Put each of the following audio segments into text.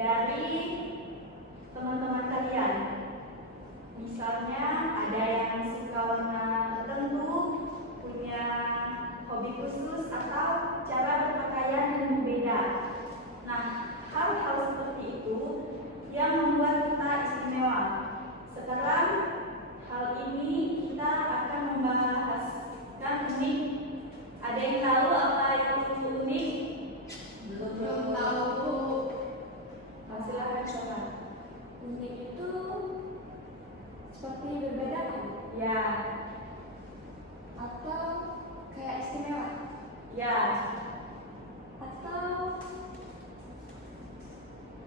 dari teman-teman kalian. Misalnya ada yang suka warna tertentu, punya hobi khusus atau cara berpakaian yang berbeda. Nah, hal-hal seperti itu yang membuat kita istimewa. Sekarang hal ini kita akan membahaskan unik. Ada yang tahu apa itu unik? Belum tahu. Silahkan coba. Unik itu seperti berbeda kan? Ya. Atau kayak istimewa? Ya. Atau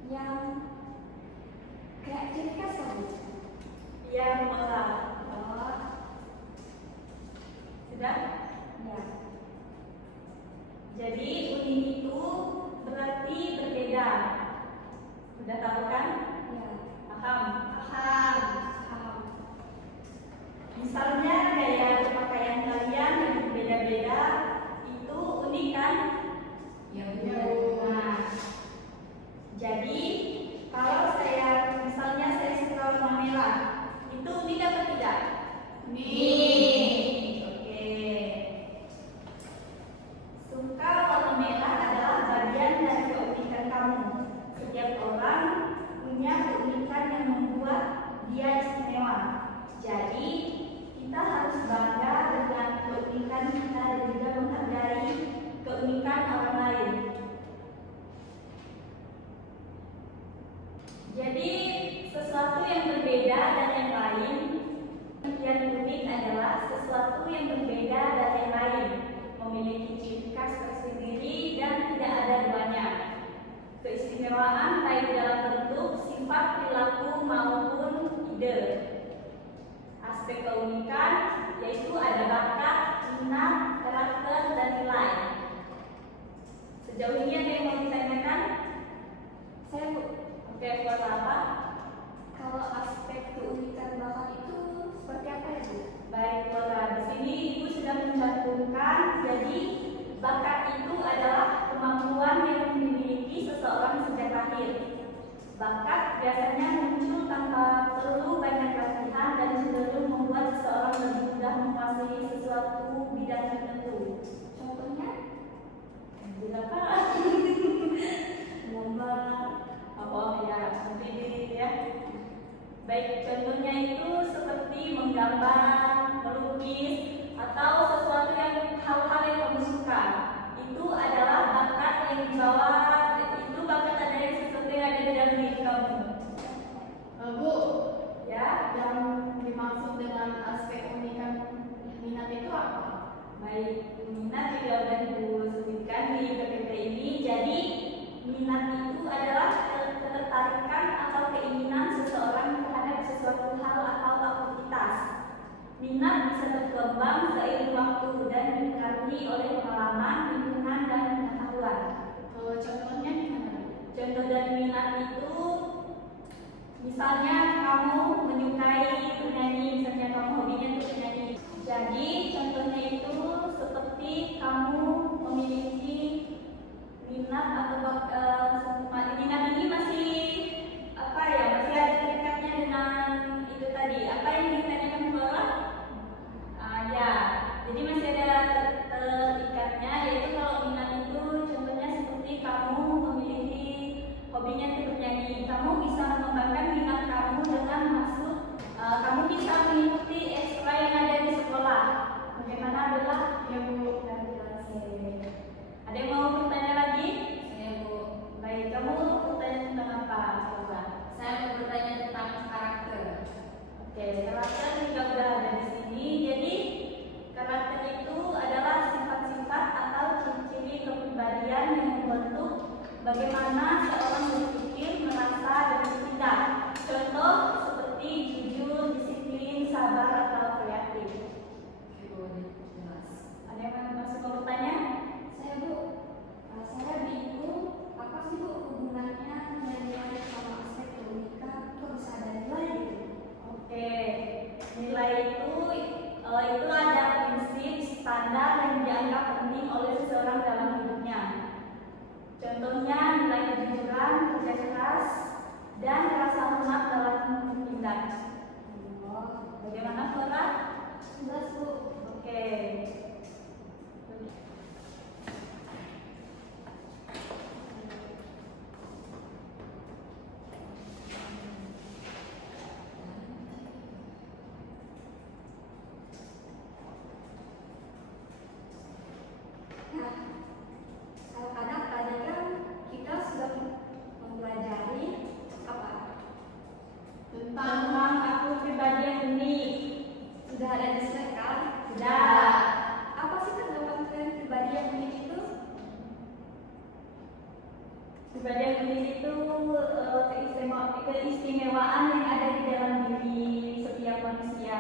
yang kayak ciri khas kan? Ya, boleh. Oh, Sudah? ya. Jadi unik itu berarti berbeda. Sudah tahu kan? Ya. Paham? Paham. Paham. Misalnya gaya berpakaian kalian yang berbeda-beda itu unik kan? Ya, Nah, jadi kalau misalnya saya suka warna merah, itu unik atau tidak? Unik. Oke. Suka warna merah adalah bagian dari keunikan kamu. Setiap orang punya keunikan yang membuat dia istimewa. Jadi kita harus bangga dengan keunikan kita dan juga menghargai keunikan orang lain. Jadi sesuatu yang berbeda dan yang lain, yang unik adalah sesuatu yang berbeda dari yang lain, memiliki ciri khas tersendiri dan tidak ada duanya. Keistimewaan baik dalam bentuk, sifat, perilaku maupun ide. Aspek keunikan yaitu ada bakat, minat, karakter, dan nilai. Sejauh ini ada yang mau ditanyakan? Saya Bu, Oke, buat apa? kalau aspek keunikan bakat itu seperti apa ya Bu? Baik, Laura. Di sini Ibu sudah mencantumkan. Jadi bakat itu adalah kemampuan yang dimiliki seseorang sejak lahir. Bakat biasanya muncul tanpa perlu banyak latihan dan cenderung membuat seseorang lebih mudah menguasai sesuatu bidang tertentu. Contohnya? Berapa? Lomba. Oh ya, seperti ini ya. Baik, contohnya itu seperti menggambar, melukis, atau sesuatu yang hal-hal yang kamu suka. Itu adalah bakat yang dibawa. Itu bakat ada yang sesuatu yang ada di dalam diri kamu. Bu, Ya, yang dimaksud dengan aspek keunikan minat itu apa? baik. Minat juga sudah Ibu sebutkan di PPT ini. Jadi minat itu adalah ketertarikan atau keinginan seseorang terhadap sesuatu hal atau aktivitas. Minat bisa berkembang seiring waktu dan dipengaruhi oleh pengalaman, lingkungan, dan pengetahuan. Contohnya gimana? Contoh dari minat itu, misalnya kamu menyukai bernyanyi, misalnya kamu hobinya itu bernyanyi. Jadi contohnya itu seperti kamu memiliki minat atau minat ini masih apa ya, masih ada terikatnya dengan itu tadi. Apa yang ditanyakan Flora? Ya, jadi masih ada terikatnya, yaitu kalau minat itu contohnya seperti kamu memiliki hobinya itu bernyanyi. Kamu bisa mengembangkan minat kamu dengan kamu bisa mengikuti ekstra yang ada di sekolah. Bagaimana Bella? Ya Bu, Ada yang mau bertanya lagi? Saya Bu. Baik, kamu bertanya tentang apa? Coba. Saya mau bertanya tentang karakter. Oke, karakter juga udah ada di sini. Jadi karakter itu adalah sifat-sifat atau ciri-ciri kepribadian yang membentuk bagaimana seorang berpikir, merasa, dan bertindak. Contoh seperti jujur, disiplin, sabar, atau kreatif. Ada yang masih mau bertanya? Saya Bu, saya bingung apa sih Bu hubungannya nilai sama aspek keunikan, kok bisa ada nilai gitu? Oke, nilai itu ada prinsip standar yang dianggap penting oleh seseorang dalam hidupnya. Contohnya nilai kejujuran, Kepribadian unik itu keistimewaan yang ada di dalam diri setiap manusia.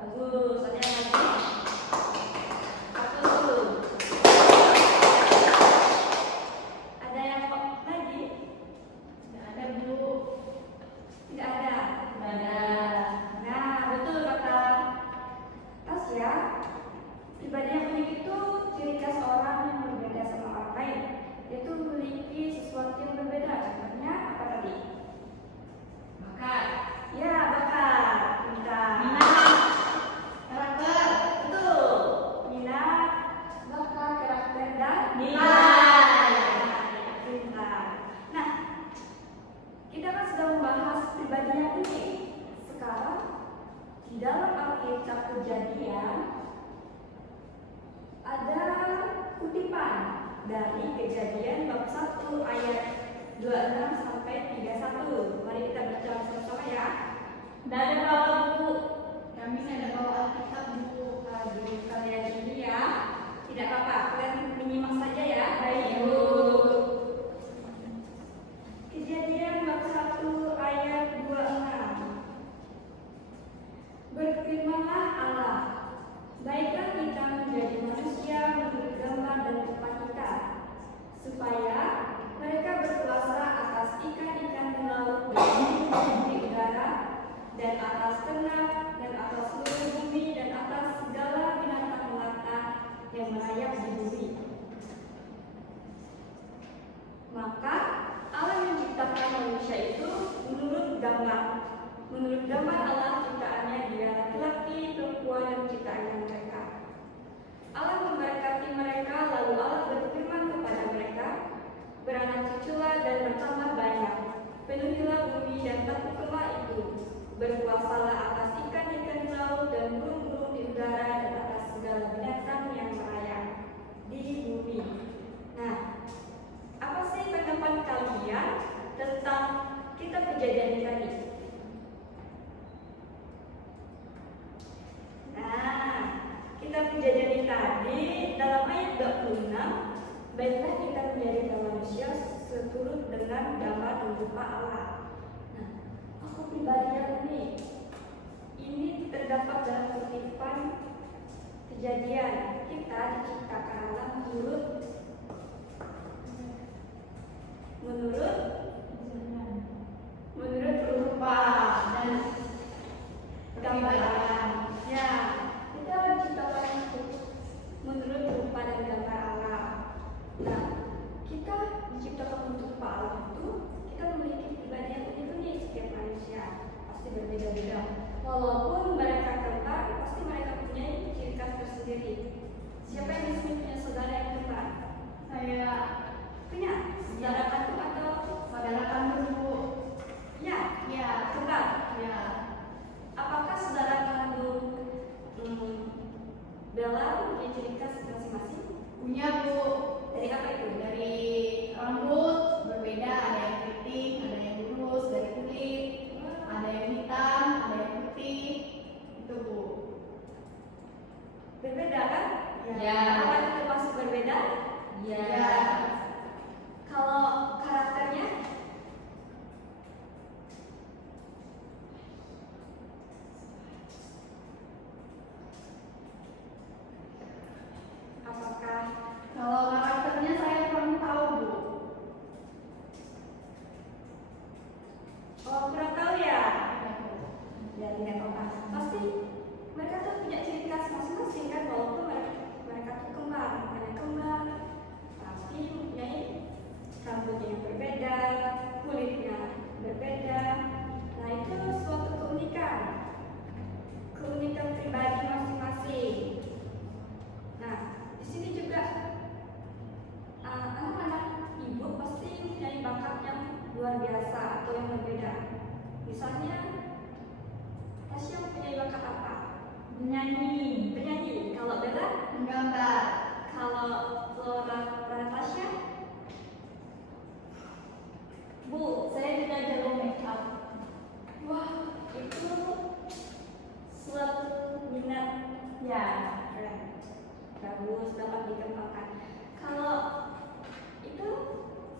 Bagus, ada yang lagi? Satu. Ada yang lagi? Tidak ada, Bu. Tidak ada. Tidak ada. Nah, betul kata Tasya. Pribadi yang unik itu ciri khas orang yang berbeda sama orang lain. Yaitu memiliki sesuatu yang berbeda. Contohnya apa tadi? Bakat. Ya, bakat. Pintar. Minat. Karakter. Betul. Minat, bakat, karakter, dan Nilai. pintar. Nah, kita kan sudah membahas pribadi yang unik. Sekarang di dalam Alkitab Kejadian ada kutipan dari Kejadian bab 1 ayat 26 sampai 31. Mari kita baca bersama-sama ya. Tidak ada bawa buku. Kami tidak bawa Alkitab, Bu. Aduh, kalian ini ya. Tidak apa-apa, kalian menyimak saja ya. Baik, Bu. Kejadian bab 1 ayat 26. Berfirmanlah Allah, baiklah kita menjadi manusia menurut gambar dan rupa kita, supaya mereka berkuasa atas ikan-ikan di laut dan di udara, dan atas ternak, dan atas seluruh bumi, dan atas segala binatang melata yang merayap di bumi. Maka Allah menciptakan manusia itu menurut gambar Allah ciptaannya, dia laki-laki, perempuan, dan ciptaannya mereka. Allah memberkati mereka, lalu Allah berfirman kepada mereka, beranak cuculah dan bertambah banyak, penuhilah bumi dan taklukkanlah itu, berkuasalah atas ikan-ikan di laut dan burung-burung di udara dan atas segala binatang yang merayap di bumi. Nah, apa sih pendapat kalian tentang kitab Kejadian ini tadi? Nah, kitab Kejadian ini tadi dalam ayat 26, baiklah kita menjadi manusia seturut dengan gambar dan rupa Allah. Nah, aku pribadi yang unik. Ini terdapat dalam kutipan Kejadian. Kita diciptakan Allah menurut rupa dan gambaran. Ya, kita diciptakan menurut rupa dan gambar Allah. Nah, kita diciptakan untuk rupa Allah itu, kita memiliki pribadi yang unik-unik. Setiap manusia pasti berbeda-beda. Walaupun mereka kembar, pasti mereka punya ciri khas tersendiri. Siapa yang di sini punya saudara yang kembar? Saya Punya saudara kandung atau saudara kandung, Bu. ya? Ya. Kembar. Ya. Apakah saudara kandung Bella punya ciri khas masing-masing? Punya, Bu. Dari apa itu? Dari rambut berbeda, ada yang keriting, ada yang lurus, dari kulit, ada yang hitam, ada yang putih. Itu, Bu. Berbeda kan? Ya. Apakah itu termasuk berbeda? Ya. Kalau karakternya? Apakah Kalau karakternya saya kurang tahu, Bu. kurang tahu ya? Ya tidak apa-apa. Pasti mereka tuh punya ciri khas masing-masing kan, walaupun mereka tuh kembar, pasti mempunyai rambutnya yang berbeda, kulitnya berbeda. Nah itu suatu keunikan pribadi masing-masing. Nah di sini juga anak-anak ibu pasti mempunyai bakat yang luar biasa atau yang berbeda. Misalnya Tasya mempunyai bakat apa? Penyanyi. Kalau Bella? Menggambar. Kalau Flora Tasya? Bu, saya juga jago make up. Wah, itu suatu minat Ya. keren. Bagus, dapat dikembangkan. Kalau itu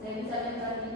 Saya bisa mencapai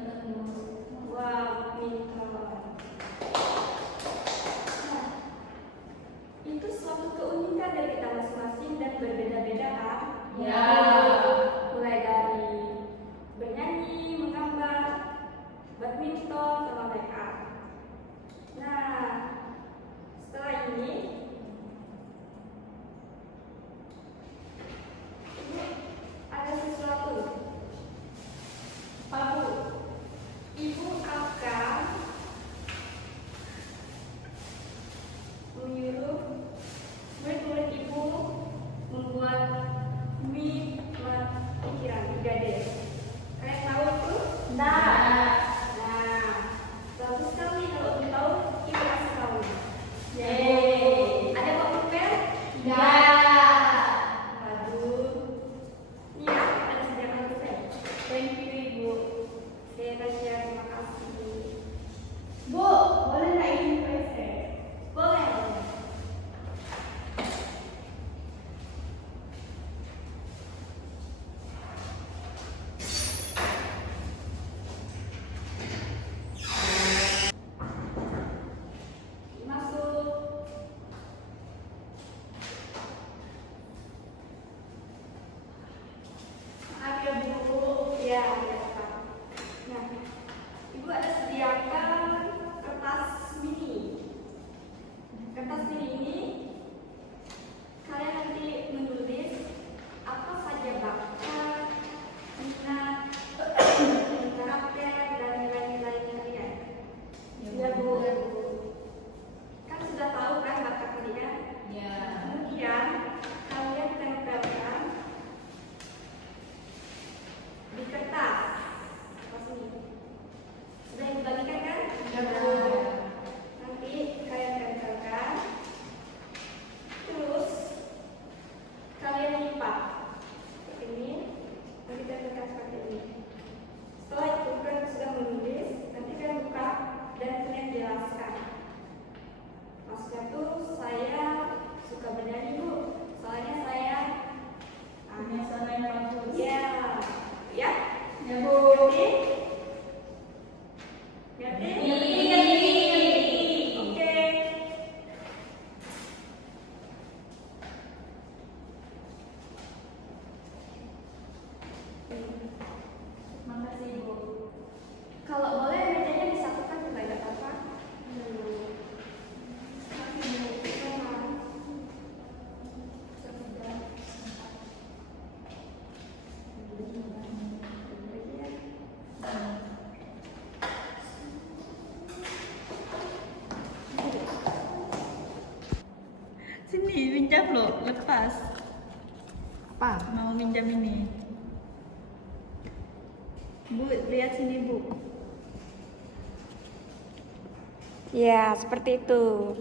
Minjam loh, lepas. Apa? Mau minjam ini. Bu, lihat sini Bu. Ya, seperti itu.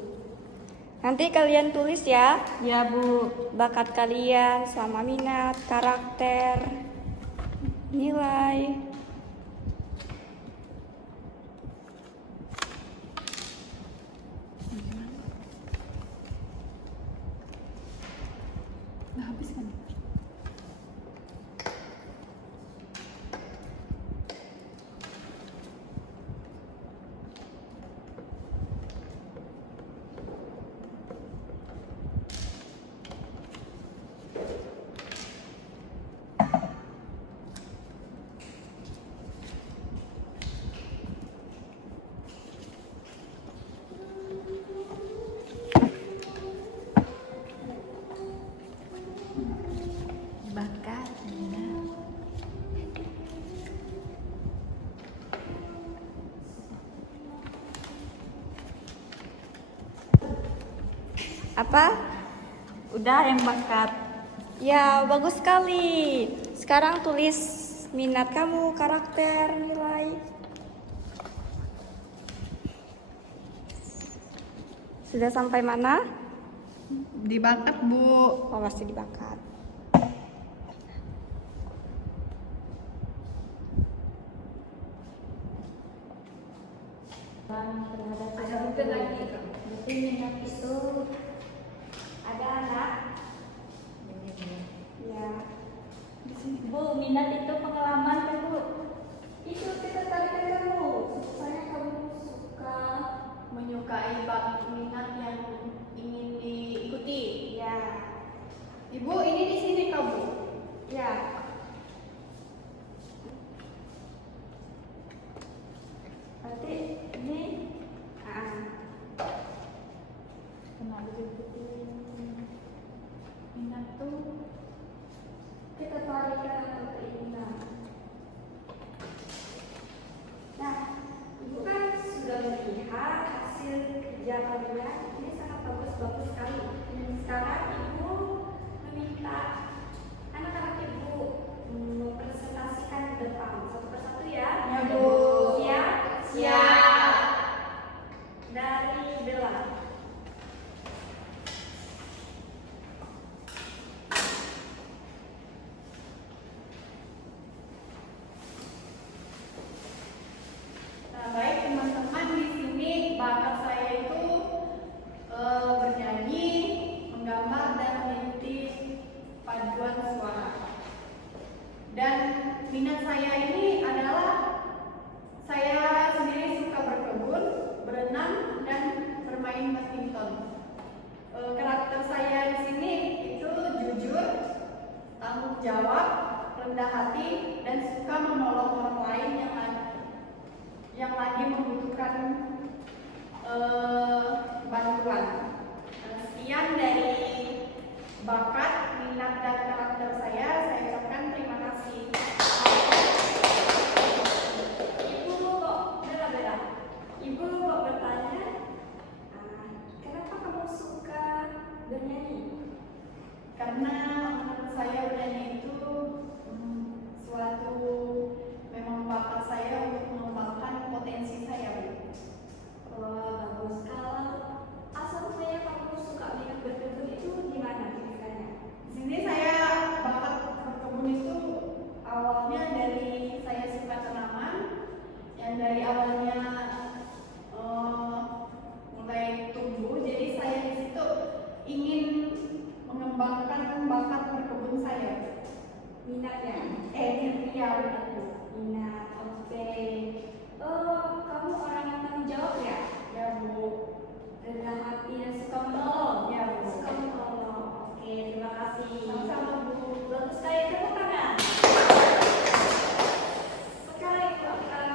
Nanti kalian tulis ya Ya Bu. bakat kalian sama minat, karakter, nilai. Udah habis kan? Bakat, minat. Apa? Udah yang bakat. Ya, bagus sekali. Sekarang tulis minat kamu, karakter, nilai. Sudah sampai mana? Di bakat, Bu. Oh, masih di bakat. Ada mungkin lagi. Berarti minat itu ada anak. Ya. Bu, minat itu pengalaman kan Bu? Itu kita tadi kamu. Saya kamu suka. Menyukai bab minat yang ingin diikuti. Ya. Ibu, ini di sini kamu. Ya. Berarti ini Kenal diikutin. Minat tuh kita tarik ke keinginan. Nah, ibu kan sudah melihat hasil kerja kalian. Ini sangat bagus sekali. Sekarang ibu meminta anak-anak ibu mempresentasikan di depan satu persatu ya. Ya, Bu. Siap? Siap. Dari Bella. Nah, baik teman-teman, di sini bakat saya itu bernyanyi, menggambar dan mengikuti paduan suara. Dan minat saya ini adalah saya sendiri suka berkebun, berenang dan bermain badminton. Karakter saya di sini itu jujur, tanggung jawab, rendah hati, dan suka menolong orang lain yang lagi membutuhkan bantuan. Sekian dari bakat, minat, dan karakter saya ucapkan terima kasih. Ibu kok Bella. Ibu kok bertanya, kenapa kamu suka bernyanyi? Karena menurut saya bernyanyi itu suatu memang bakat saya untuk mengembangkan potensi saya, Bu. Oh, bagus. Kalau asal saya kamu suka minat berkebun itu gimana ceritanya? Di sini saya bakat berkebun itu awalnya dari saya suka tanaman yang dari awalnya mulai tumbuh. Jadi saya di situ ingin mengembangkan bakat berkebun saya. Minat ya? Minatku. Minat, oke. Oh, kamu orang yang tanggung jawab ya? Ya, Bu. Rendah hati dan suka menolong. Ya, Bu. Suka menolong. Oke, terima kasih. Sama-sama, Bu. Bagus sekali, tepuk tangan. Sekarang ibu akan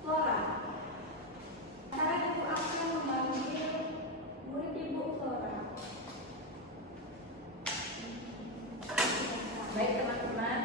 Flora. Sekarang ibu akan memanggil murid ibu Flora. baik teman-teman.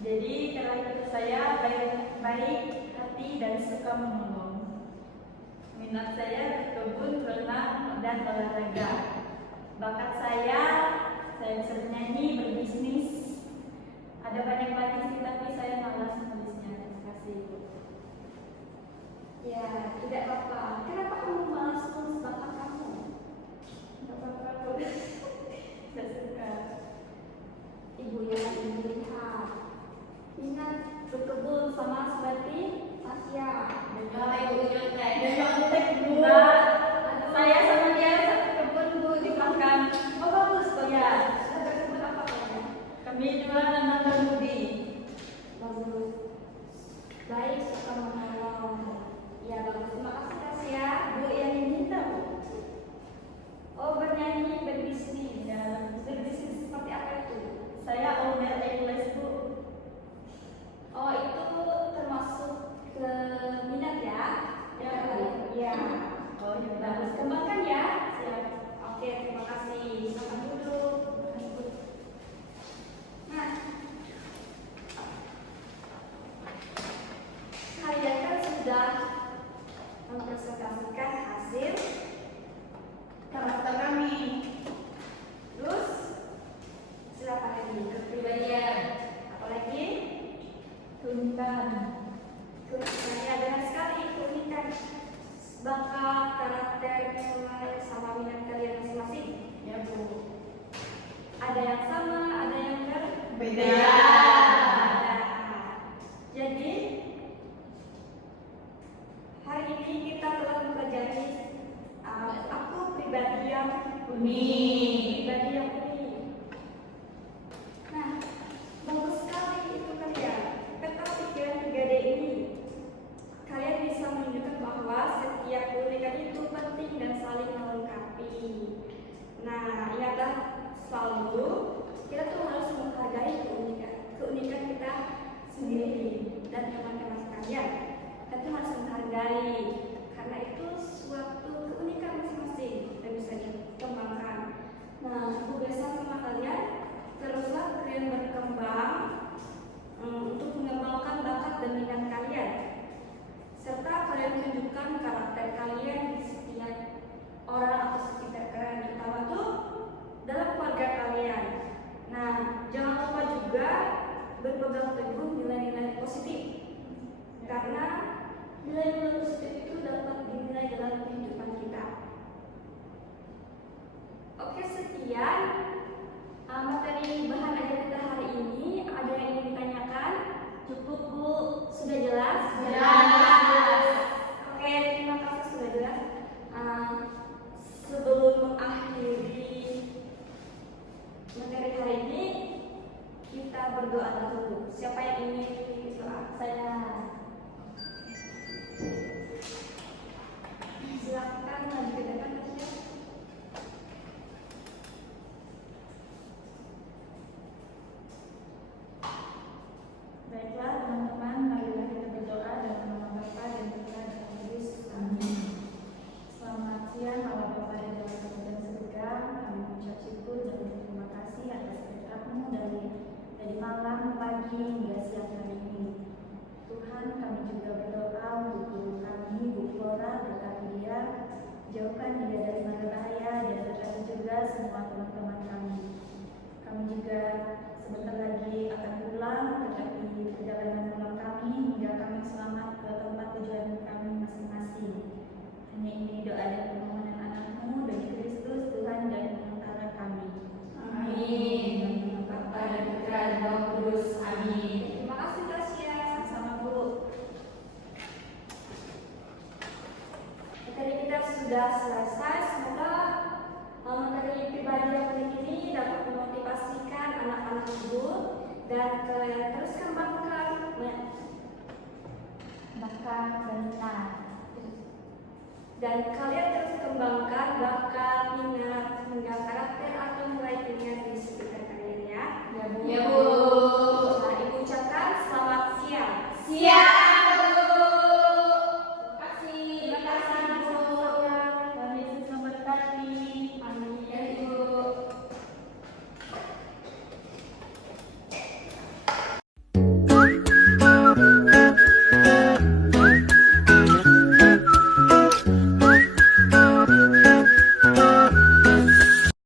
Jadi karakter saya baik hati dan suka menolong. Minat saya berkebun, berenang, dan olahraga. Bakat saya bisa bernyanyi, berbisnis. Ada banyak lagi sih, tapi saya malas menulisnya. Terima kasih, Ibu. Ya, tidak apa-apa. Kenapa kamu malas menulis bakat kamu? Tidak apa-apa, Bu. Saya suka. Ibu yang melihat minat berkebun sama seperti Tasya. Enggak, saya sama dia satu kebun, Bu, di belakang. Oh bagus, Ya. Sudah berkebun apa kamu? Kami jual nanam dan budi. Bagus. Baik, suka menolong. Ya bagus. Terima kasih Tasya. Bu, yang diminta, Bu. Oh bernyanyi, berbisnis. Ya, Berbisnis seperti apa itu? saya owner Airless, Bu. Oh itu termasuk ke minat ya? Ya, Bu. Ya. Oh, ya, Bagus, kembangkan ya. Siap. Oke, terima kasih. Selamat duduk. Nah, kalian kan sudah mempresentasikan hasil Karakter kami. terus silakan lagi Kepribadian. apalagi Keunikan. keunikannya banyak sekali keunikan bakat karakter nilai sama minat kalian masing-masing. Ya, Bu. Ada yang sama, ada yang Beda. berbeda. Jadi hari ini kita telah mempelajari aku pribadi yang Unik. pribadi yang unik. Nah, bagus sekali itu kalian. Peta pikiran 3D ini. Kalian bisa menunjukkan bahwa setiap keunikan itu penting dan saling melengkapi. Nah, ingatlah selalu kita tuh harus menghargai keunikan kita sendiri dan teman-teman sekalian. Kita tuh harus menghargai karena itu suatu keunikan masing-masing dan bisa dikembangkan. Nah, aku bersama sama kalian teruslah kalian berkembang untuk mengembangkan bakat dan minat kalian, serta kalian tunjukkan karakter kalian di setiap orang atau sekitar kalian, terutama tuh dalam keluarga kalian. Nah, jangan lupa juga berpegang teguh nilai-nilai positif, karena nilai-nilai positif itu dapat dinilai dalam kehidupan kita. Oke, sekian materi bahan ajar kita hari ini. Ada yang ingin ditanyakan? Cukup, Bu? Sudah jelas? Jelas. Oke, terima kasih sudah jelas. Sebelum mengakhiri materi hari ini, kita berdoa dahulu. Siapa yang ingin berdoa? Saya. Silakan maju ke depan, Tasya. Baiklah teman-teman, marilah kita berdoa dalam nama Bapa dan Putra dan Roh Kudus. Amin. Selamat siang, Allah Bapa dan dalam kerajaan surga. Kami mengucap syukur dan terima kasih atas berkat-Mu dari malam, pagi hingga siang hari ini. Tuhan, kami juga berdoa untuk guru kami, Bu Flora, berkati dia, jauhkan dia dari mara bahaya dan berkati juga semua teman-teman kami. Kami juga sebentar lagi akan pulang, berkati perjalanan pulang kami hingga kami selamat ke tempat tujuan kami masing-masing. Hanya ini doa dan permohonan anak-Mu demi Kristus, Tuhan dan Antara kami. Amin. Bapa dan Putra dan Roh Kudus. Amin. Terima kasih Tasya. Sama-sama, Bu. Materi kita sudah selesai. Semoga materi pribadi yang unik ini dapat memotivasikan anak-anak ibu dan kalian terus kembangkan Bakat dan minat. dan kalian terus kembangkan bakat, minat, hingga karakter atau nilai kalian di sekitar kalian ya.